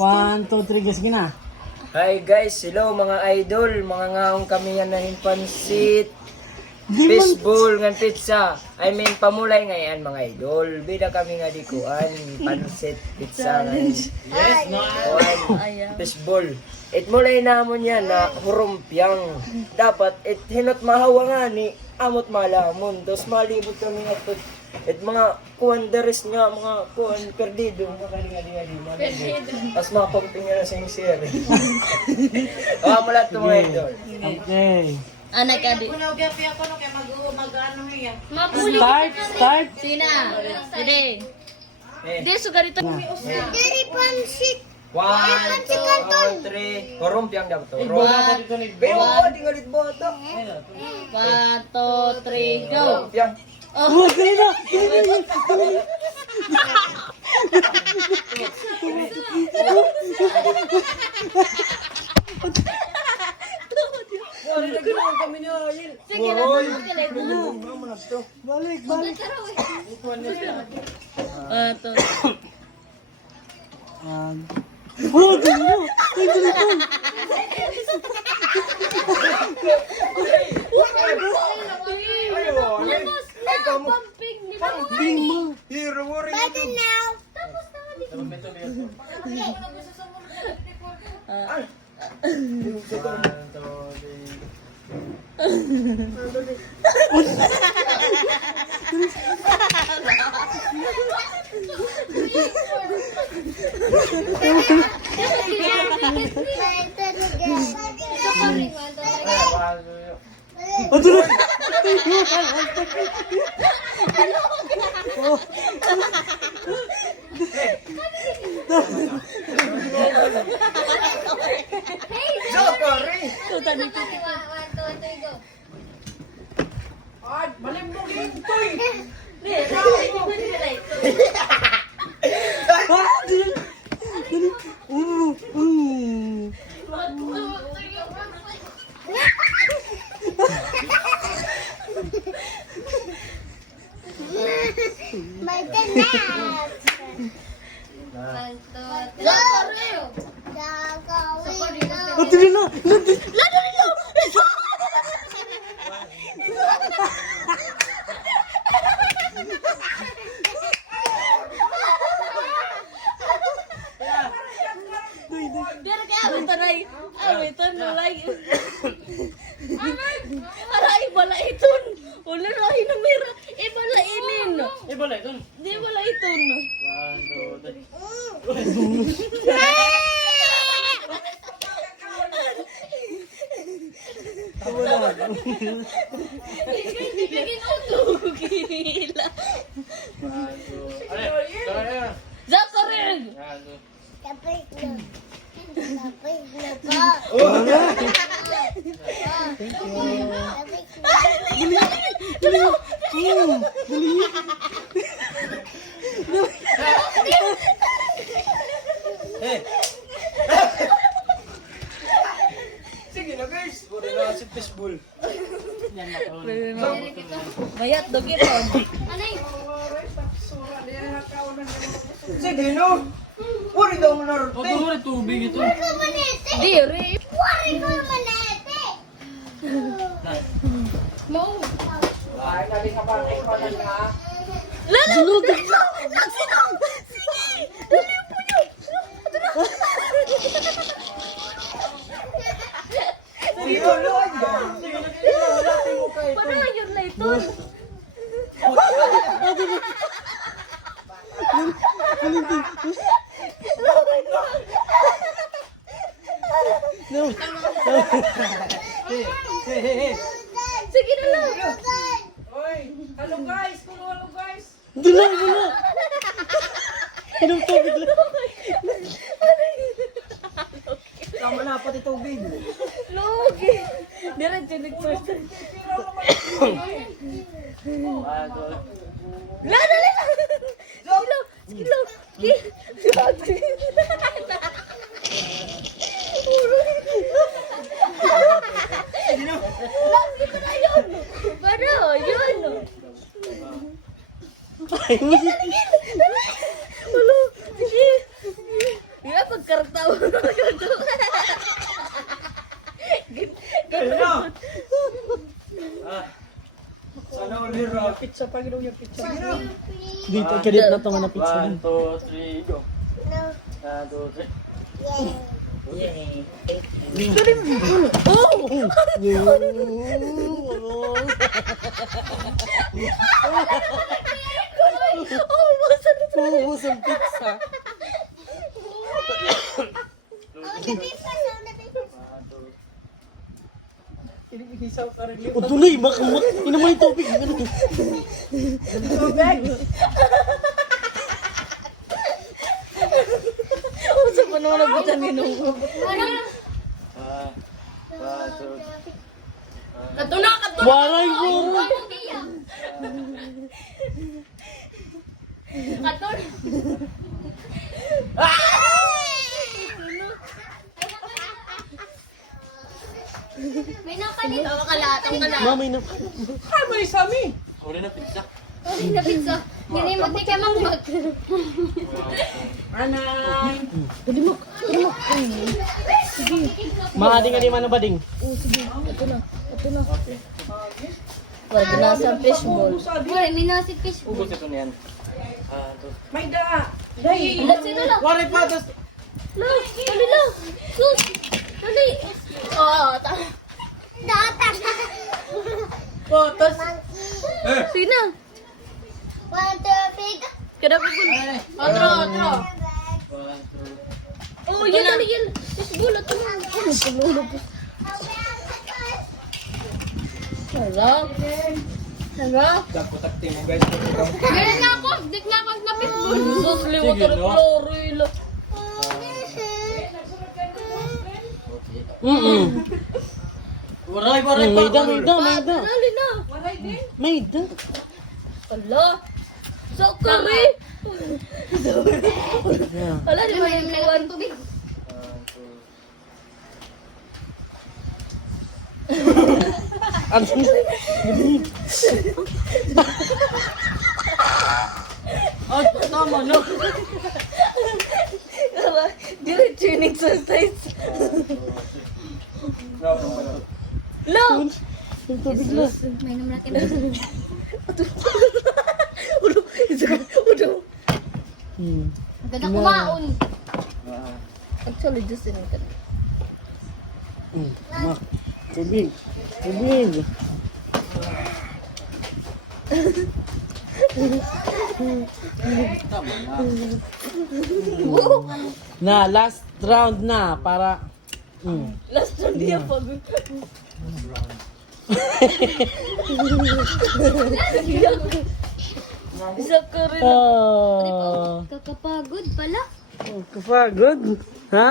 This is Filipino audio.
1, 2, 3, gas na. Hi guys, hello mga idol, mga ngaong kami nga nahin pansit, fishball nga pizza. I mean pamulay ngayon mga idol. Bida kami nga dikuan, pansit, pizza ngayon. Yes, no. Fishball. It mulay namon yan na hurumpyang. Dapat it hinot mahawa nga ni amot malamon. Dos malibot kami nga to. At mga kuwan deres nga, mga kuwan perdido, mga kalingali-gali, as mga pumping nga na sa sir. Mo lahat ito mga idol. Okay. Anak ka di. Start. Sina. Hindi. Hindi, sugar ito. Dari pansit. 1, 2, 3, hurumpyang daw to. Pero ko, di nga bata. 1, 2, 3, go. Hurumpyang. Oh, gali na. Sige na, kilay mo. Balik. Ito. Oh, gali na. Better now. Aduh. Better now. Aduh na. Biar kayak awitan lagi. Aray, bala iton. Ulan rahi na mera. Bala inin. Bala ito. Di bala iton. 1, 2, 3. Bigin ulo. Gila. Zakarin. Kapit na po. Sige na guys, wala na si fishball. Mayat dog ito. Sige no. Wala daw mo na Tubig ito. Diri. Wari ko manete. Ay, nabi ka pa kay pa na. Lalo. Paano yun na ito? Sige na lang. Hello guys. Dula. Inom tubig lang. Tama na pati tubig. Logi. Diretso nag-first. Dali. Skilo. Lagi ko na yun. Pero, yun. Wala. Sige. Pagka tawa na ganito. Ano? Sana ulit ro. Pizza pa, ginaw yung pizza. Dito, kadit na ito nga na pizza. 1, 2, 3, go. No. 1, 2, 3. Yay. Ubus ang pizza. Oh, the papers, oh, the papers. Inihisaw ka rin. O tuloy, inaman yung tubig. Sa naman nagbutan ni Nung. Kato na, kato na. Waray mo. Kato na. May napalit. Tawa ka lahat, ang kala. Mamay na. Ay, may sami. Uli na pizza. Ay, na pizza. Hindi mo tika mangbag. Anay. Mahading nga di man na bading. Pwede na sa fishball. Wala, may nasi fish. Ubus ito niyan. May da. Dahil. Sino lang? Waray pa, tas. Lang, ano lang? Sus! Ano Oo, Data. Potos. Sino? 1, 2, 3, go. Kada pa po. Otro, otro. 1, 2. Oh, yan, yan. Fishball, ito na. Ano pa lolo po? Sarap. Sarap. Dapat mo guys. Ganyan na ako. Dik na ako na fishball. Sus, liwat na klorilo. Waray pa. Mayda. Dali na. Mayda. Ala. Sakari. Ala, di ba yung kawan? Tubig. Ang Tama na. Diretso yung exercise. Lo! yung tubig na. May naman natin. Ulo, ulo. Ganda kumaon. Actually, just in it. Mak. Tubig. Tubig. Na, last round na para Last round niya pag. Isa ka rin. oh, Kakapagod pala. kapagod. Ha?